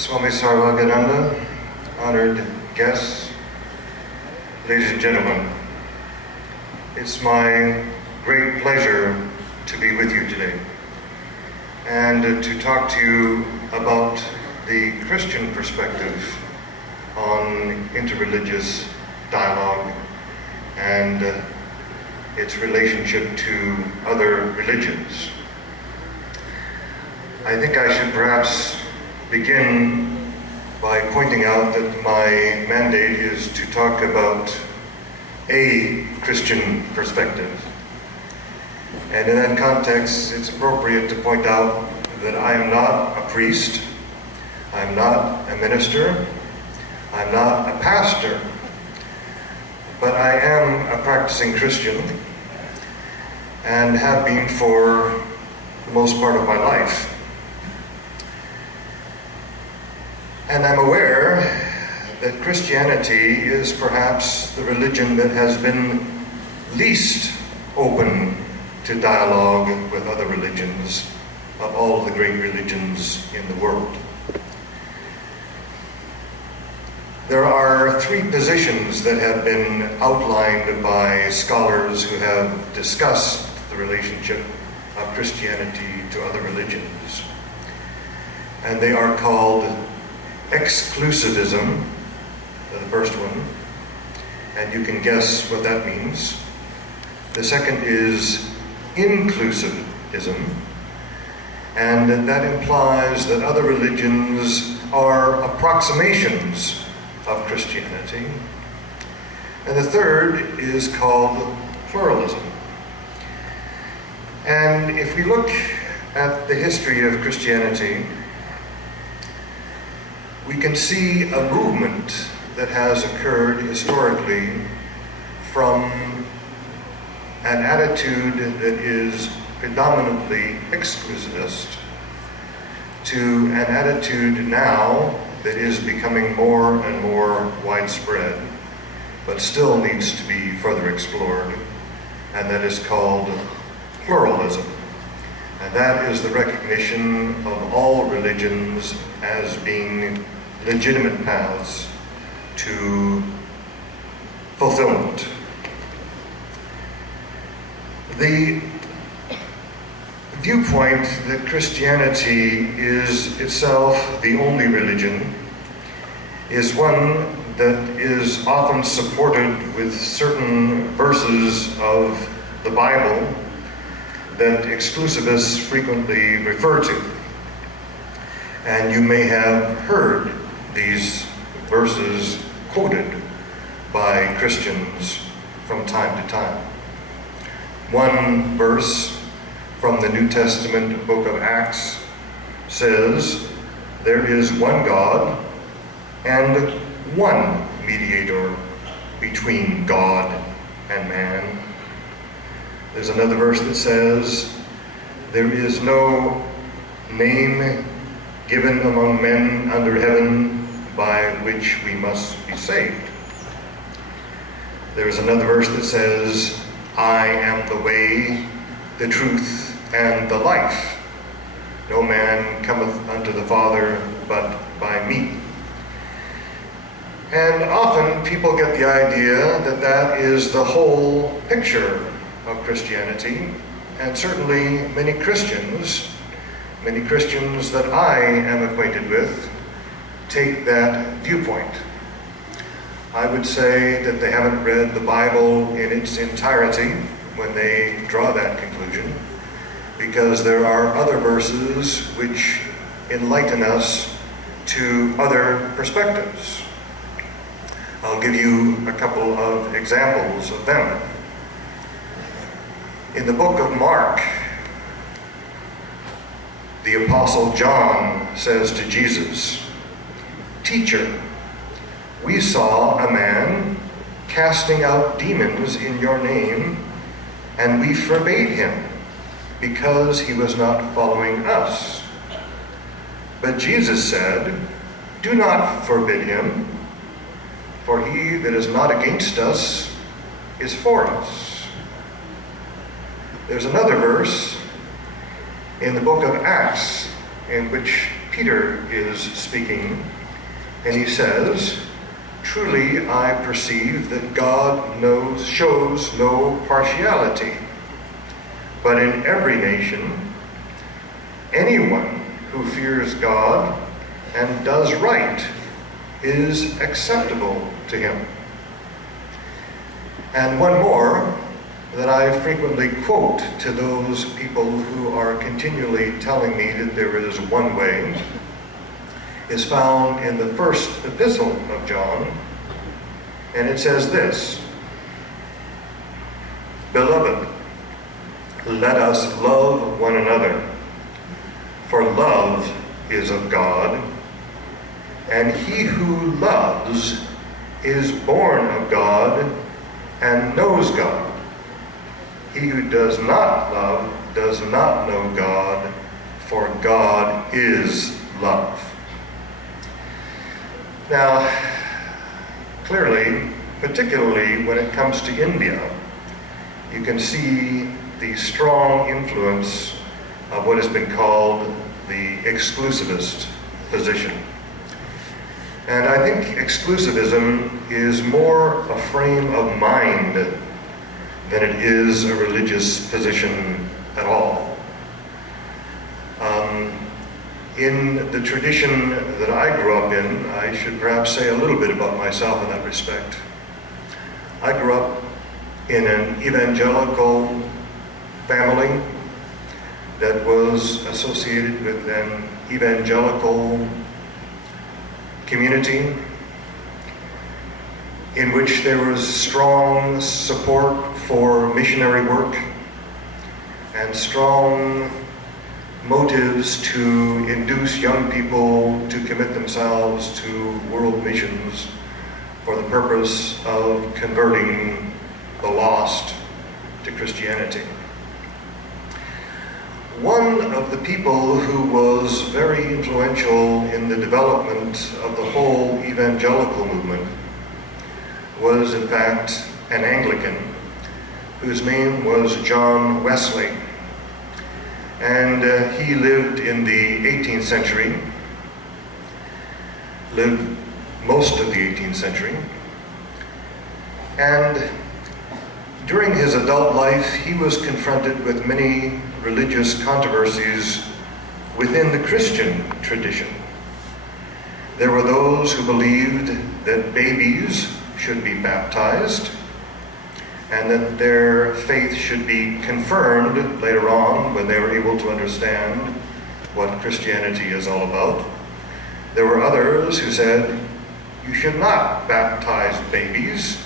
Swami Sarvagananda, honored guests, ladies and gentlemen, it's my great pleasure to be with you today and to talk to you about the Christian perspective on interreligious dialogue and its relationship to other religions. I think I should perhaps begin by pointing out that my mandate is to talk about a Christian perspective. And in that context, it's appropriate to point out that I am not a priest, I'm not a minister, I'm not a pastor, but I am a practicing Christian and have been for the most part of my life. And I'm aware that Christianity is perhaps the religion that has been least open to dialogue with other religions of all the great religions in the world. There are three positions that have been outlined by scholars who have discussed the relationship of Christianity to other religions. And they are called exclusivism, the first one, and you can guess what that means. The second is inclusivism, and that implies that other religions are approximations of Christianity. And the third is called pluralism. And if we look at the history of Christianity, we can see a movement that has occurred historically from an attitude that is predominantly exclusivist to an attitude now that is becoming more and more widespread, but still needs to be further explored, and that is called pluralism. And that is the recognition of all religions as being legitimate paths to fulfillment. The viewpoint that Christianity is itself the only religion is one that is often supported with certain verses of the Bible that exclusivists frequently refer to. And you may have heard these verses quoted by Christians from time to time. One verse from the New Testament book of Acts says, "There is one God and one mediator between God and man." There's another verse that says, "There is no name given among men under heaven by which we must be saved." There is another verse that says, "I am the way, the truth, and the life. No man cometh unto the Father but by me." And often people get the idea that that is the whole picture of Christianity, and certainly many Christians that I am acquainted with, take that viewpoint. I would say that they haven't read the Bible in its entirety when they draw that conclusion, because there are other verses which enlighten us to other perspectives. I'll give you a couple of examples of them. In the book of Mark, the Apostle John says to Jesus, "Teacher, we saw a man casting out demons in your name, and we forbade him because he was not following us." But Jesus said, "Do not forbid him, for he that is not against us is for us." There's another verse in the book of Acts in which Peter is speaking, and he says, "Truly I perceive that God shows no partiality, but in every nation, anyone who fears God and does right is acceptable to him." And one more that I frequently quote to those people who are continually telling me that there is one way is found in the first epistle of John, and it says this: "Beloved, let us love one another, for love is of God, and he who loves is born of God and knows God. He who does not love does not know God, for God is love." Now, clearly, particularly when it comes to India, you can see the strong influence of what has been called the exclusivist position. And I think exclusivism is more a frame of mind than it is a religious position at all. In the tradition that I grew up in, I should perhaps say a little bit about myself in that respect. I grew up in an evangelical family that was associated with an evangelical community in which there was strong support for missionary work and strong motives to induce young people to commit themselves to world missions for the purpose of converting the lost to Christianity. One of the people who was very influential in the development of the whole evangelical movement was, in fact, an Anglican whose name was John Wesley. And he lived in the 18th century, lived most of the 18th century. And during his adult life, he was confronted with many religious controversies within the Christian tradition. There were those who believed that babies should be baptized and that their faith should be confirmed later on when they were able to understand what Christianity is all about. There were others who said, you should not baptize babies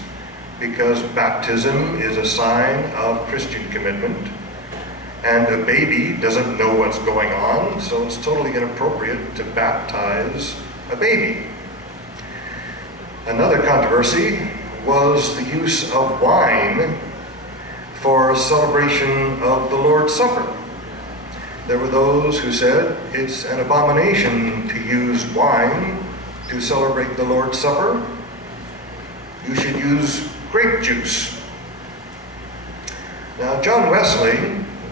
because baptism is a sign of Christian commitment, and a baby doesn't know what's going on, so it's totally inappropriate to baptize a baby. Another controversy was the use of wine for celebration of the Lord's Supper. There were those who said it's an abomination to use wine to celebrate the Lord's Supper. You should use grape juice. Now, John Wesley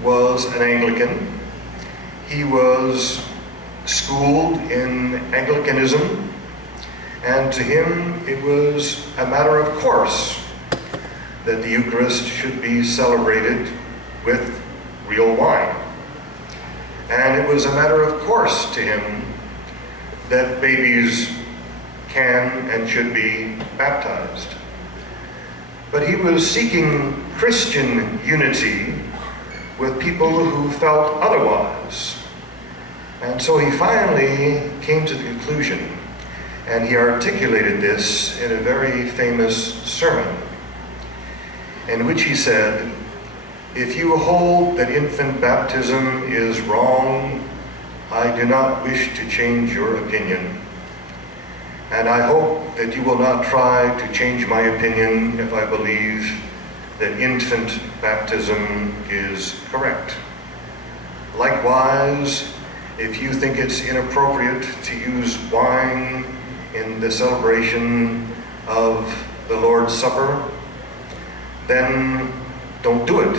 was an Anglican. He was schooled in Anglicanism, and to him it was a matter of course that the Eucharist should be celebrated with real wine. And it was a matter of course to him that babies can and should be baptized. But he was seeking Christian unity with people who felt otherwise. And so he finally came to the conclusion, and he articulated this in a very famous sermon, in which he said, "If you hold that infant baptism is wrong, I do not wish to change your opinion. And I hope that you will not try to change my opinion if I believe that infant baptism is correct. Likewise, if you think it's inappropriate to use wine in the celebration of the Lord's Supper, then don't do it.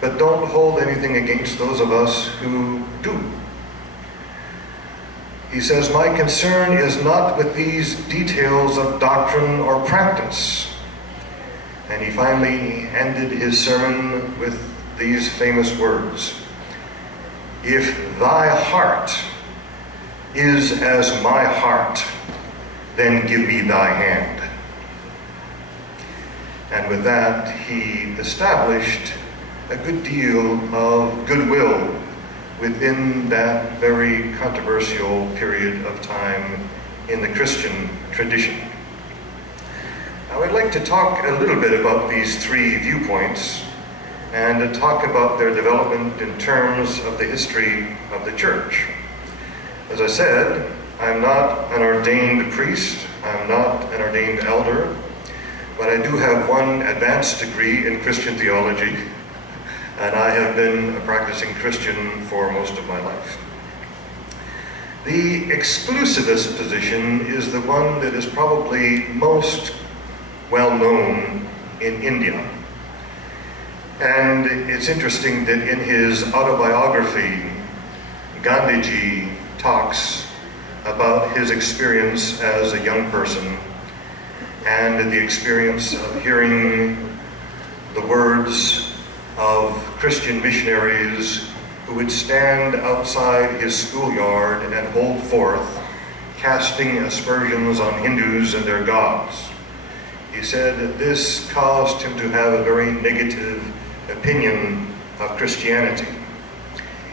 But don't hold anything against those of us who do. He says, "My concern is not with these details of doctrine or practice." And he finally ended his sermon with these famous words: "If thy heart is as my heart, then give me thy hand." And with that, he established a good deal of goodwill within that very controversial period of time in the Christian tradition. Now, I'd like to talk a little bit about these three viewpoints and to talk about their development in terms of the history of the church. As I said, I'm not an ordained priest, I'm not an ordained elder, but I do have one advanced degree in Christian theology, and I have been a practicing Christian for most of my life. The exclusivist position is the one that is probably most well known in India. And it's interesting that in his autobiography, Gandhiji talks about his experience as a young person and the experience of hearing the words of Christian missionaries who would stand outside his schoolyard and hold forth, casting aspersions on Hindus and their gods. He said that this caused him to have a very negative opinion of Christianity.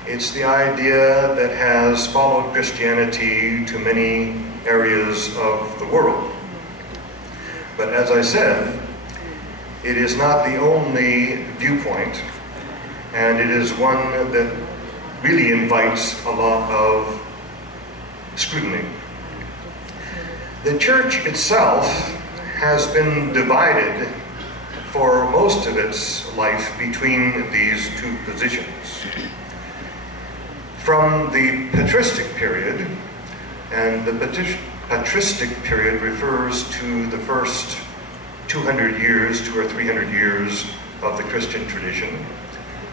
It's the idea that has followed Christianity to many areas of the world. But as I said, it is not the only viewpoint, and it is one that really invites a lot of scrutiny. The church itself has been divided for most of its life between these two positions. From the patristic period, and the patristic period refers to the first 200 years, 200 or 300 years of the Christian tradition.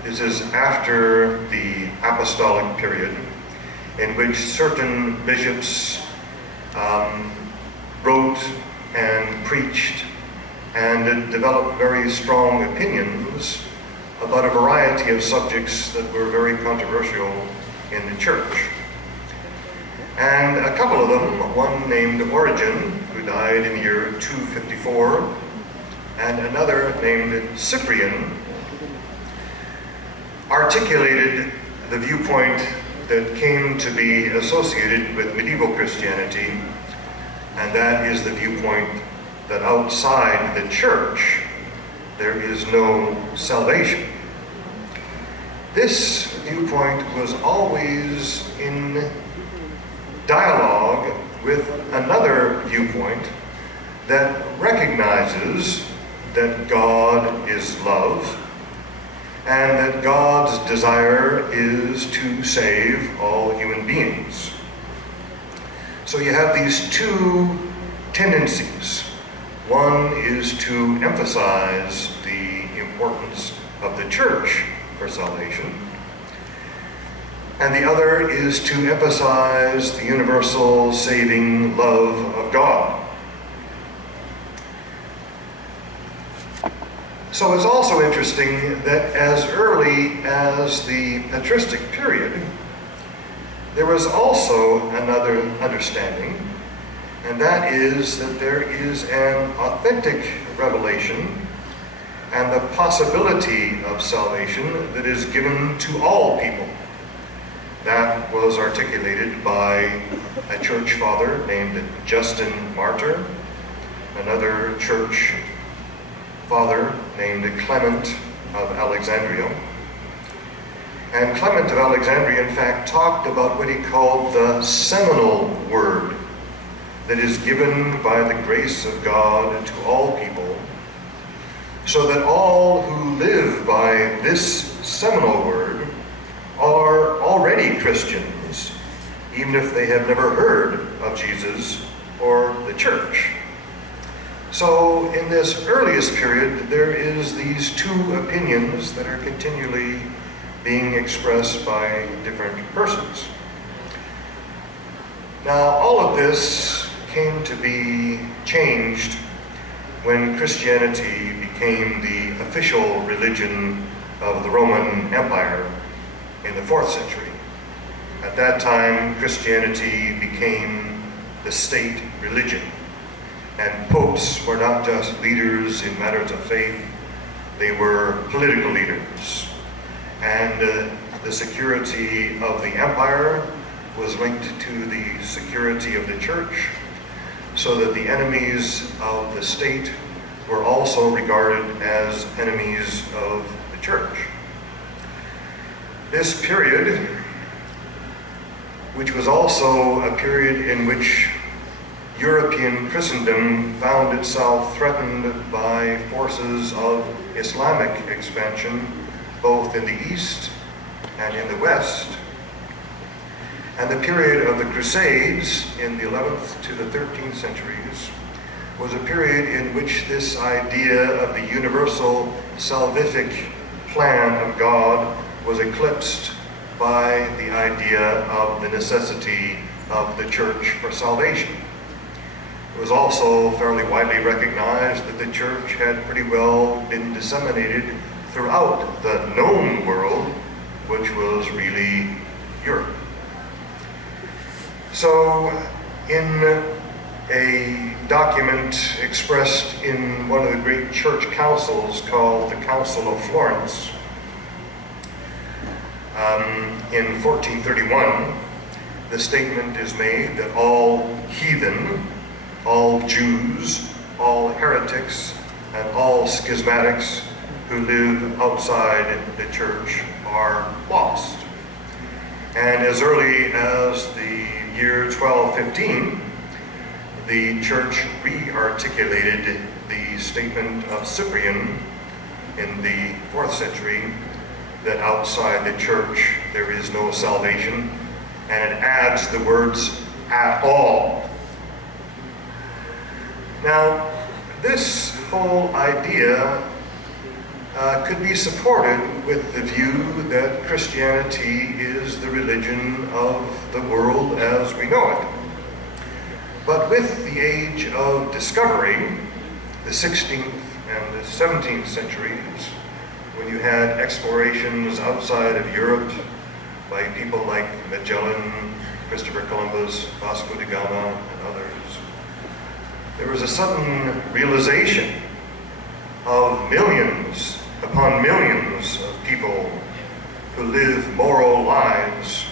This is after the apostolic period, in which certain bishops wrote and preached and developed very strong opinions about a variety of subjects that were very controversial in the church. And a couple of them, one named Origen, who died in the year 254, and another named Cyprian, articulated the viewpoint that came to be associated with medieval Christianity, and that is the viewpoint that outside the church there is no salvation. This viewpoint was always in dialogue with another viewpoint that recognizes that God is love and that God's desire is to save all human beings. So you have these two tendencies. One is to emphasize the importance of the church for salvation, and the other is to emphasize the universal saving love of God. So it's also interesting that as early as the patristic period, there was also another understanding, and that is that there is an authentic revelation and the possibility of salvation that is given to all people. That was articulated by a church father named Justin Martyr, another church father named Clement of Alexandria. And Clement of Alexandria, in fact, talked about what he called the seminal word that is given by the grace of God to all people, so that all who live by this seminal word are already Christians, even if they have never heard of Jesus or the church. So in this earliest period, there is these two opinions that are continually being expressed by different persons. Now, all of this came to be changed when Christianity became the official religion of the Roman Empire in the 4th century. At that time, Christianity became the state religion, and popes were not just leaders in matters of faith, they were political leaders. And the security of the empire was linked to the security of the church, so that the enemies of the state were also regarded as enemies of the church. This period, which was also a period in which European Christendom found itself threatened by forces of Islamic expansion, both in the East and in the West, and the period of the Crusades in the 11th to the 13th centuries was a period in which this idea of the universal salvific plan of God was eclipsed by the idea of the necessity of the church for salvation. It was also fairly widely recognized that the church had pretty well been disseminated throughout the known world, which was really Europe. So, in a document expressed in one of the great church councils called the Council of Florence, in 1431, the statement is made that all heathen, all Jews, all heretics, and all schismatics who live outside the church are lost. And as early as the year 1215, the church re-articulated the statement of Cyprian in the 4th century that outside the church there is no salvation, and it adds the words, at all. Now, this whole idea could be supported with the view that Christianity is the religion of the world as we know it. But with the age of discovery, the 16th and the 17th centuries, when you had explorations outside of Europe by people like Magellan, Christopher Columbus, Vasco da Gama, and others, there was a sudden realization of millions upon millions of people who live moral lives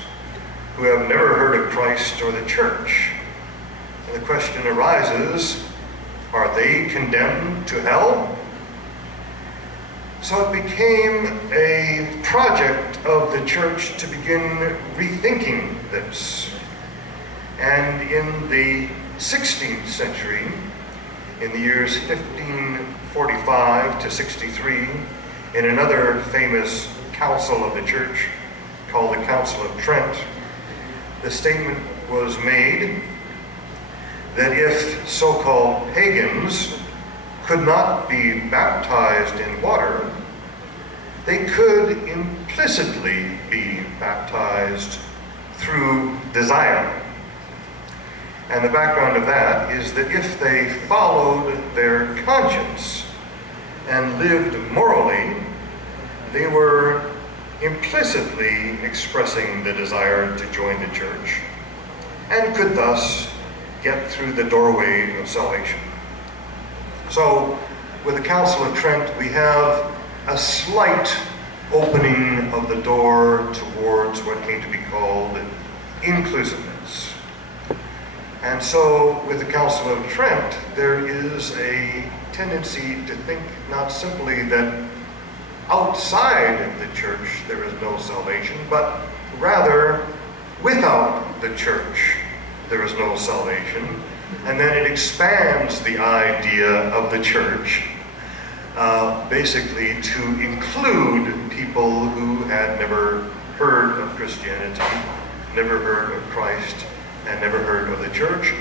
who have never heard of Christ or the church. And the question arises, are they condemned to hell? So it became a project of the church to begin rethinking this. And in the 16th century, in the years 1545 to 63, in another famous council of the church called the Council of Trent, the statement was made that if so-called pagans could not be baptized in water, they could implicitly be baptized through desire. And the background of that is that if they followed their conscience and lived morally, they were implicitly expressing the desire to join the church and could thus get through the doorway of salvation. So, with the Council of Trent, we have a slight opening of the door towards what came to be called inclusiveness. And so, with the Council of Trent, there is a tendency to think not simply that outside the church there is no salvation, but rather without the church there is no salvation. And then it expands the idea of the church basically to include people who had never heard of Christianity, never heard of Christ, and never heard of the church,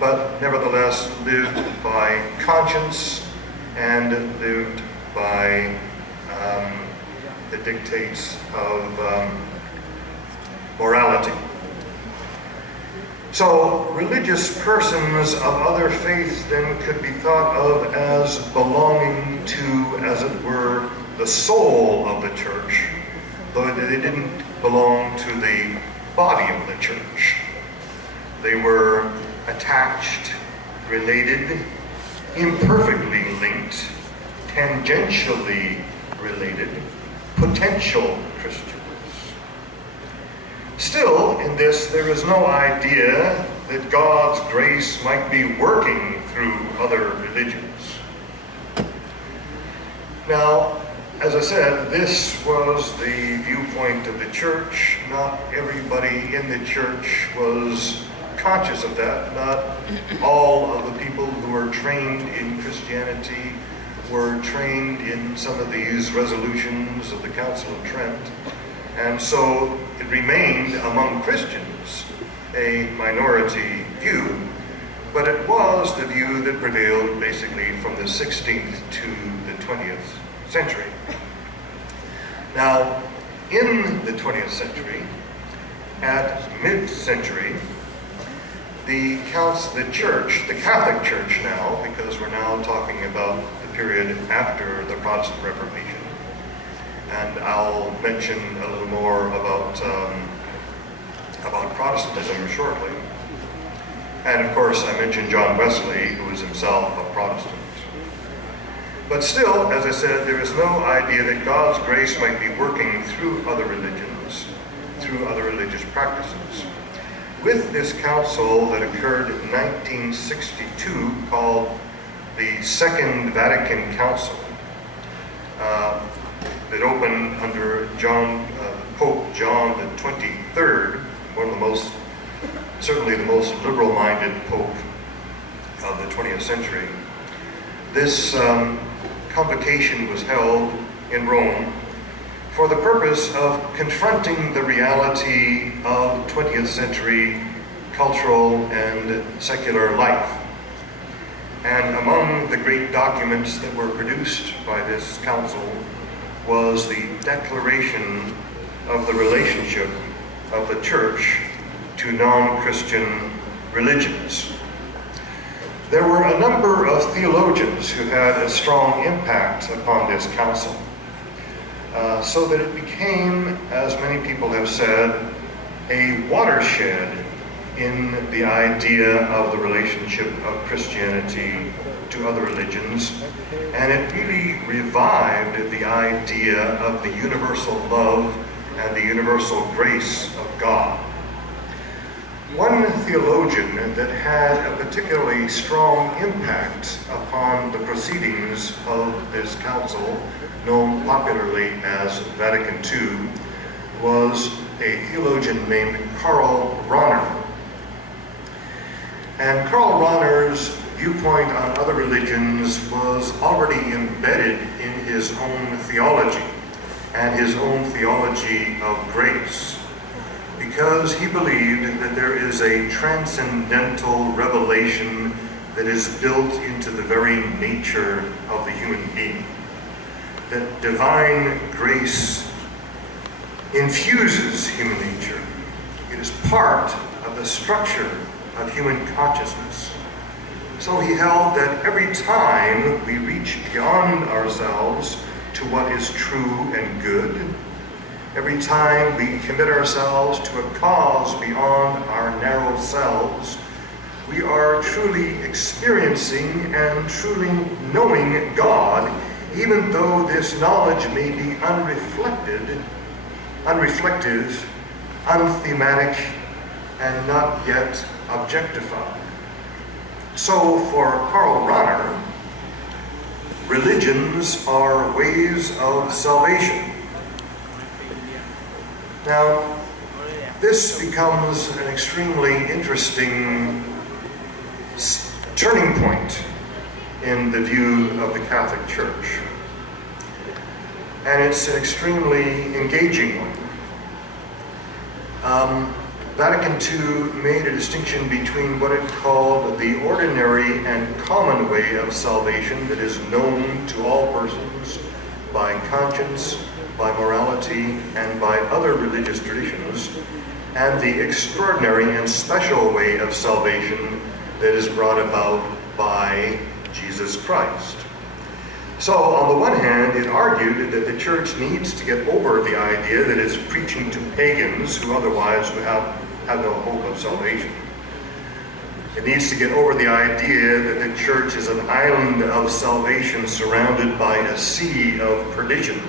but nevertheless lived by conscience and lived by the dictates of morality. So religious persons of other faiths then could be thought of as belonging to, as it were, the soul of the church, though they didn't belong to the body of the church. They were attached, related, imperfectly linked, tangentially related, potential Christians. Still, in this, there is no idea that God's grace might be working through other religions. Now, as I said, this was the viewpoint of the church. Not everybody in the church was conscious of that. Not all of the people who were trained in Christianity were trained in some of these resolutions of the Council of Trent. And so it remained among Christians a minority view, but it was the view that prevailed basically from the 16th to the 20th century. Now, in the 20th century, at mid-century, the church, the Catholic Church now, because we're now talking about the period after the Protestant Reformation, and I'll mention a little more about Protestantism shortly. And of course, I mentioned John Wesley, who is himself a Protestant. But still, as I said, there is no idea that God's grace might be working through other religions, through other religious practices. With this council that occurred in 1962, called the Second Vatican Council, that opened under Pope John the 23rd, one of the most, certainly the most liberal-minded pope of the 20th century. This convocation was held in Rome for the purpose of confronting the reality of 20th century cultural and secular life. And among the great documents that were produced by this council was the declaration of the relationship of the church to non-Christian religions. There were a number of theologians who had a strong impact upon this council, so that it became, as many people have said, a watershed in the idea of the relationship of Christianity to other religions, and it really revived the idea of the universal love and the universal grace of God. One theologian that had a particularly strong impact upon the proceedings of this council, known popularly as Vatican II, was a theologian named Karl Rahner. And Karl Rahner's viewpoint on other religions was already embedded in his own theology, and his own theology of grace, because he believed that there is a transcendental revelation that is built into the very nature of the human being, that divine grace infuses human nature. It is part of the structure of human consciousness. So he held that every time we reach beyond ourselves to what is true and good, every time we commit ourselves to a cause beyond our narrow selves, we are truly experiencing and truly knowing God, even though this knowledge may be unreflective, unthematic, and not yet objectified. So for Karl Rahner, religions are ways of salvation. Now, this becomes an extremely interesting turning point in the view of the Catholic Church. And it's an extremely engaging one. Vatican II made a distinction between what it called the ordinary and common way of salvation that is known to all persons by conscience, by morality, and by other religious traditions, and the extraordinary and special way of salvation that is brought about by Jesus Christ. So, on the one hand, it argued that the church needs to get over the idea that it's preaching to pagans who otherwise would have no hope of salvation. It needs to get over the idea that the church is an island of salvation surrounded by a sea of perdition.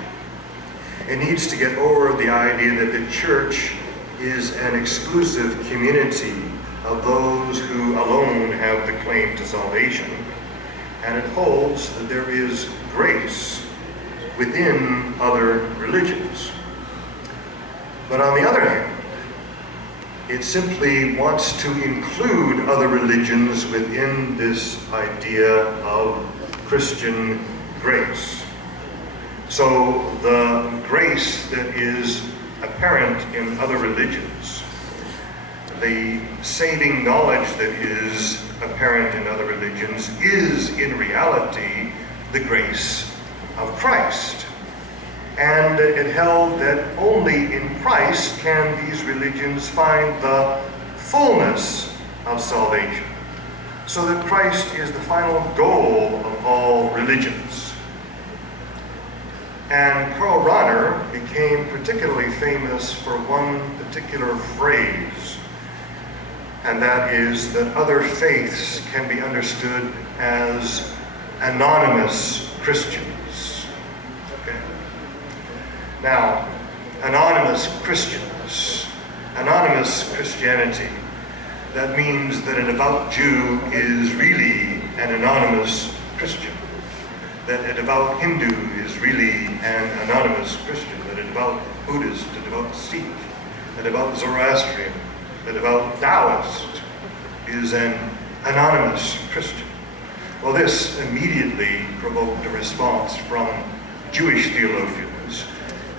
It needs to get over the idea that the church is an exclusive community of those who alone have the claim to salvation. And it holds that there is grace within other religions. But on the other hand, it simply wants to include other religions within this idea of Christian grace. So the grace that is apparent in other religions, the saving knowledge that is apparent in other religions, is in reality the grace of Christ. And it held that only in Christ can these religions find the fullness of salvation, so that Christ is the final goal of all religions. And Karl Rahner became particularly famous for one particular phrase, and that is that other faiths can be understood as anonymous Christians. Okay? Now, anonymous Christians, anonymous Christianity, that means that a devout Jew is really an anonymous Christian, that a devout Hindu is really an anonymous Christian, that a devout Buddhist, a devout Sikh, a devout Zoroastrian, a devout Taoist is an anonymous Christian. Well, this immediately provoked a response from Jewish theologians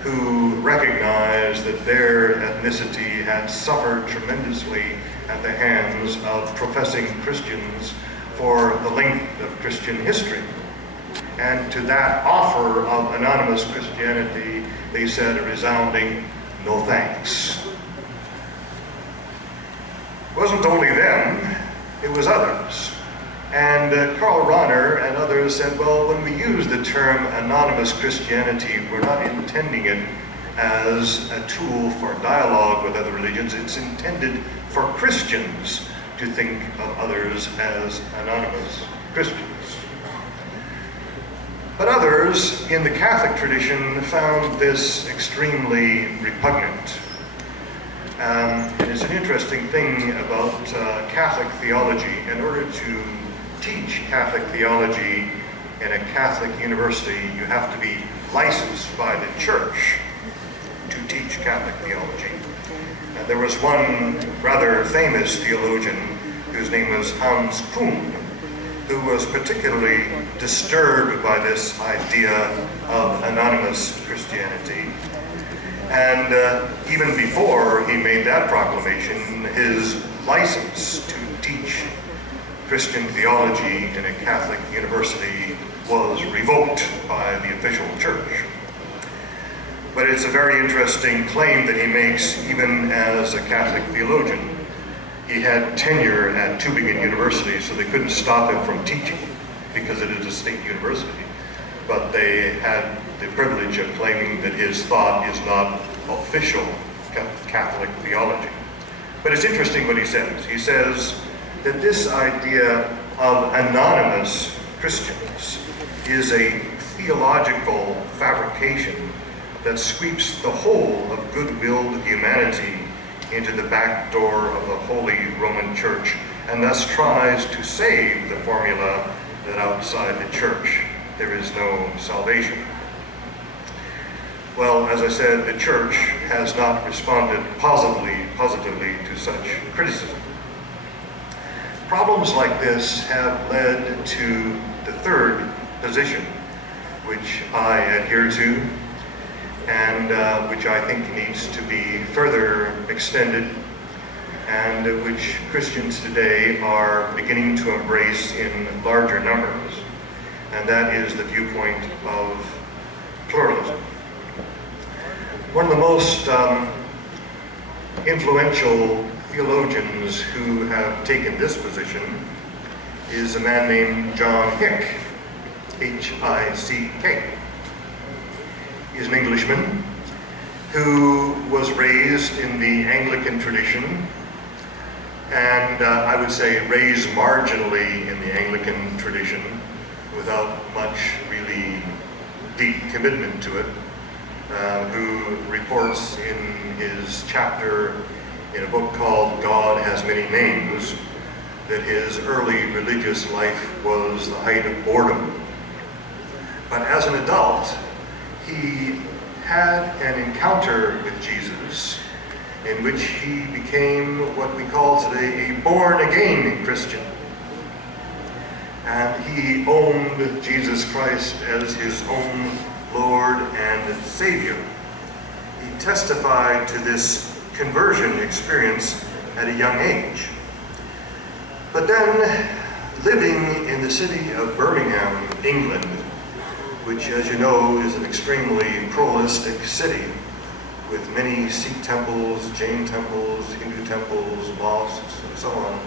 who recognized that their ethnicity had suffered tremendously at the hands of professing Christians for the length of Christian history. And to that offer of anonymous Christianity, they said a resounding no thanks. It wasn't only them, it was others. And Karl Rahner and others said, well, when we use the term anonymous Christianity, we're not intending it as a tool for dialogue with other religions. It's intended for Christians to think of others as anonymous Christians. But others in the Catholic tradition found this extremely repugnant. And it's an interesting thing about Catholic theology. In order to teach Catholic theology in a Catholic university, you have to be licensed by the church to teach Catholic theology. And there was one rather famous theologian whose name was Hans Kuhn, who was particularly disturbed by this idea of anonymous Christianity. And even before he made that proclamation, his license to teach Christian theology in a Catholic university was revoked by the official church. But it's a very interesting claim that he makes even as a Catholic theologian. He had tenure at Tübingen University, so they couldn't stop him from teaching because it is a state university. But they had the privilege of claiming that his thought is not official Catholic theology. But it's interesting what he says. He says that this idea of anonymous Christians is a theological fabrication that sweeps the whole of good-willed humanity into the back door of the Holy Roman Church, and thus tries to save the formula that outside the church there is no salvation. Well, as I said, the church has not responded positively to such criticism. Problems like this have led to the third position, which I adhere to, and which I think needs to be further extended, and which Christians today are beginning to embrace in larger numbers, and that is the viewpoint of pluralism. One of the most influential theologians who have taken this position is a man named John Hick, H-I-C-K. He's an Englishman who was raised in the Anglican tradition, and I would say raised marginally in the Anglican tradition without much really deep commitment to it, who reports in his chapter in a book called God Has Many Names that his early religious life was the height of boredom. But as an adult, he had an encounter with Jesus in which he became what we call today a born-again Christian. And he owned Jesus Christ as his own Lord and Savior. He testified to this conversion experience at a young age. But then, living in the city of Birmingham, England, which, as you know, is an extremely pluralistic city with many Sikh temples, Jain temples, Hindu temples, mosques, and so on,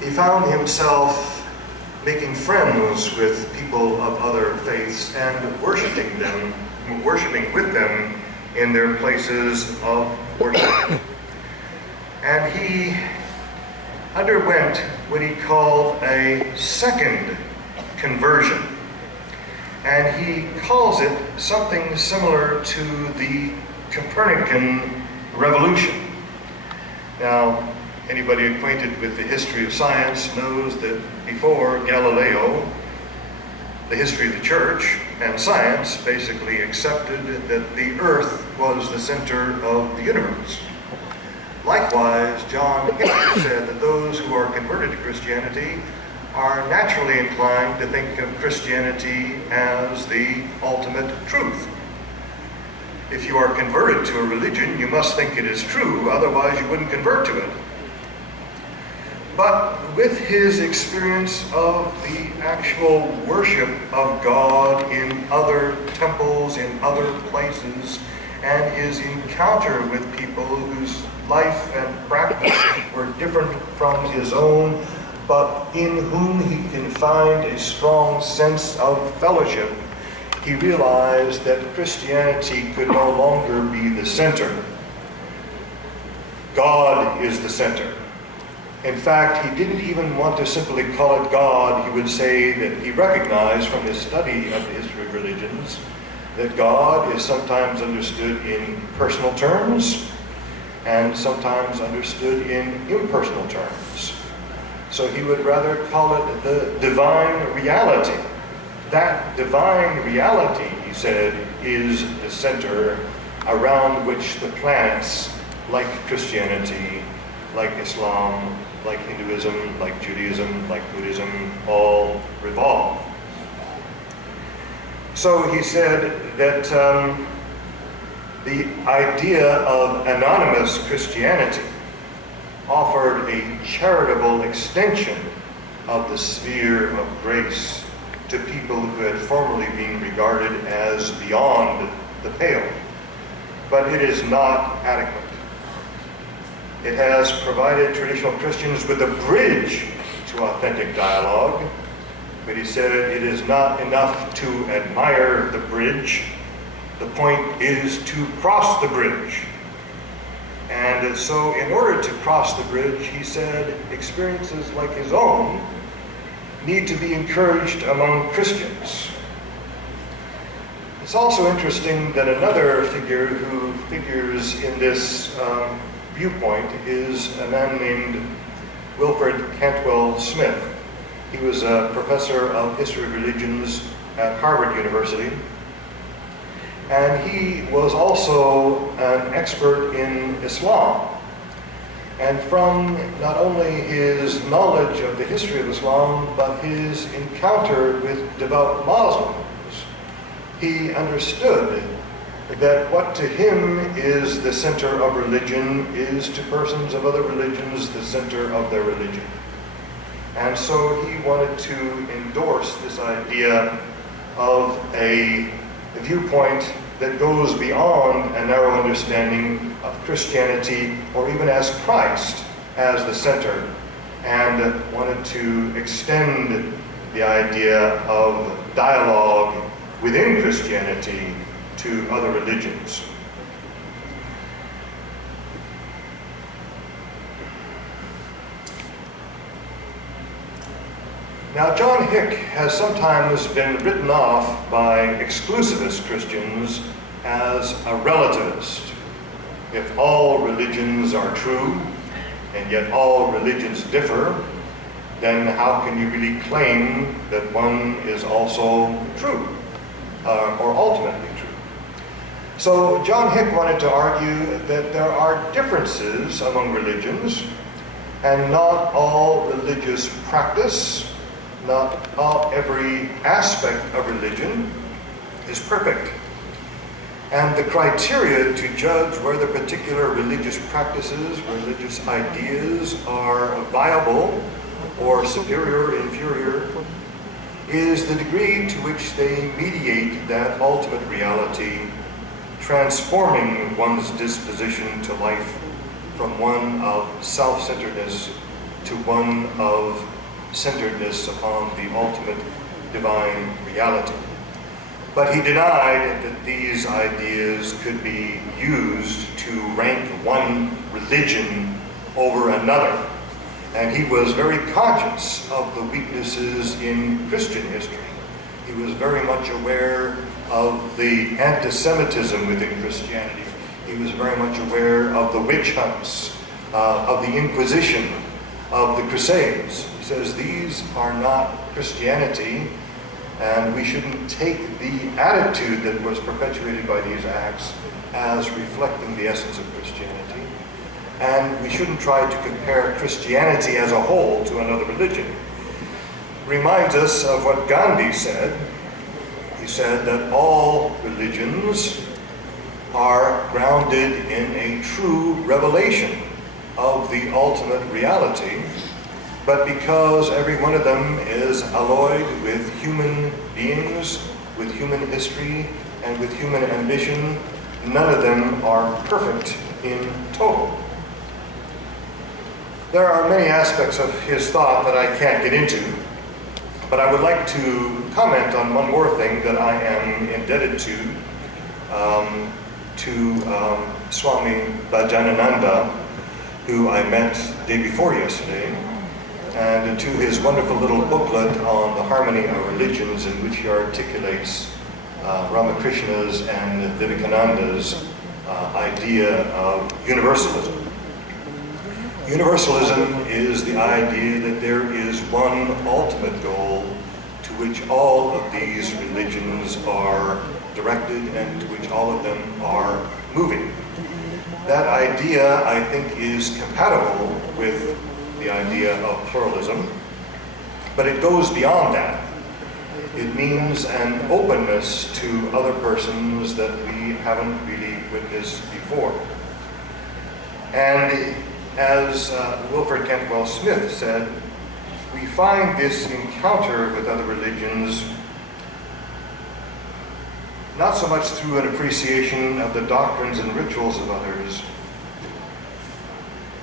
he found himself making friends with people of other faiths and worshiping with them in their places of worship. And he underwent what he called a second conversion. And he calls it something similar to the Copernican revolution. Now, anybody acquainted with the history of science knows that before Galileo, the history of the church and science basically accepted that the earth was the center of the universe. Likewise, John Hick said that those who are converted to Christianity are naturally inclined to think of Christianity as the ultimate truth. If you are converted to a religion, you must think it is true, otherwise you wouldn't convert to it. But with his experience of the actual worship of God in other temples, in other places, and his encounter with people whose life and practice were different from his own, but in whom he can find a strong sense of fellowship, he realized that Christianity could no longer be the center. God is the center. In fact, he didn't even want to simply call it God. He would say that he recognized from his study of the history of religions that God is sometimes understood in personal terms and sometimes understood in impersonal terms. So he would rather call it the divine reality. That divine reality, he said, is the center around which the planets, like Christianity, like Islam, like Hinduism, like Judaism, like Buddhism, all revolve. So he said that the idea of anonymous Christianity offered a charitable extension of the sphere of grace to people who had formerly been regarded as beyond the pale. But it is not adequate. It has provided traditional Christians with a bridge to authentic dialogue, but he said it is not enough to admire the bridge. The point is to cross the bridge. And so in order to cross the bridge, he said, experiences like his own need to be encouraged among Christians. It's also interesting that another figure who figures in this viewpoint is a man named Wilfred Cantwell Smith. He was a professor of history of religions at Harvard University. And he was also an expert in Islam. And from not only his knowledge of the history of Islam, but his encounter with devout Muslims, he understood that what to him is the center of religion is to persons of other religions the center of their religion. And so he wanted to endorse this idea of a viewpoint that goes beyond a narrow understanding of Christianity, or even as Christ as the center, and wanted to extend the idea of dialogue within Christianity to other religions. Now, John Hick has sometimes been written off by exclusivist Christians as a relativist. If all religions are true, and yet all religions differ, then how can you really claim that one is also true, or ultimately true? So John Hick wanted to argue that there are differences among religions, and not all religious practice, not every aspect of religion is perfect. And the criteria to judge whether particular religious practices, religious ideas are viable or superior or inferior is the degree to which they mediate that ultimate reality, transforming one's disposition to life from one of self-centeredness to one of centeredness upon the ultimate divine reality. But he denied that these ideas could be used to rank one religion over another. And he was very conscious of the weaknesses in Christian history. He was very much aware of the anti-Semitism within Christianity. He was very much aware of the witch hunts, of the Inquisition, of the Crusades. He says these are not Christianity, and we shouldn't take the attitude that was perpetuated by these acts as reflecting the essence of Christianity. And we shouldn't try to compare Christianity as a whole to another religion. Reminds us of what Gandhi said. He said that all religions are grounded in a true revelation of the ultimate reality, but because every one of them is alloyed with human beings, with human history, and with human ambition, none of them are perfect in total. There are many aspects of his thought that I can't get into, but I would like to comment on one more thing that I am indebted to Swami Bhajanananda, who I met the day before yesterday, and to his wonderful little booklet on the harmony of religions, in which he articulates Ramakrishna's and Vivekananda's idea of universalism. Universalism is the idea that there is one ultimate goal to which all of these religions are directed and to which all of them are moving. That idea, I think, is compatible with the idea of pluralism, but it goes beyond that. It means an openness to other persons that we haven't really witnessed before. And as Wilfred Cantwell Smith said, we find this encounter with other religions not so much through an appreciation of the doctrines and rituals of others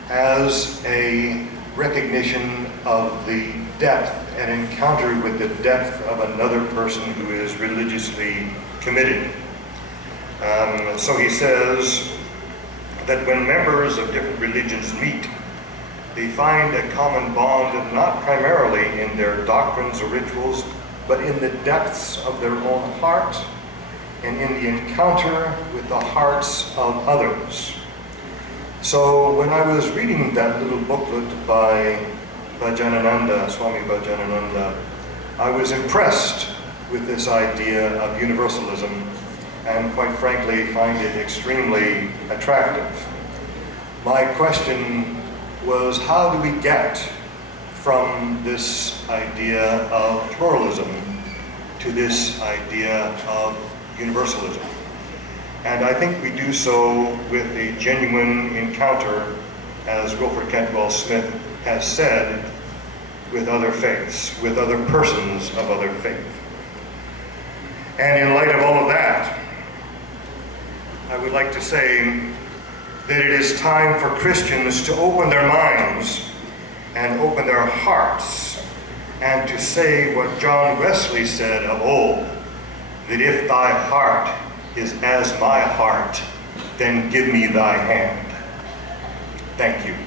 as a recognition of the depth, an encounter with the depth of another person who is religiously committed. So he says that when members of different religions meet, they find a common bond not primarily in their doctrines or rituals, but in the depths of their own heart and in the encounter with the hearts of others. So when I was reading that little booklet by Bhajanananda, Swami Bhajanananda, I was impressed with this idea of universalism, and quite frankly find it extremely attractive. My question was, how do we get from this idea of pluralism to this idea of universalism? And I think we do so with a genuine encounter, as Wilfred Cantwell Smith has said, with other faiths, with other persons of other faith. And in light of all of that, I would like to say that it is time for Christians to open their minds and open their hearts and to say what John Wesley said of old, that if thy heart is as my heart, then give me thy hand. Thank you.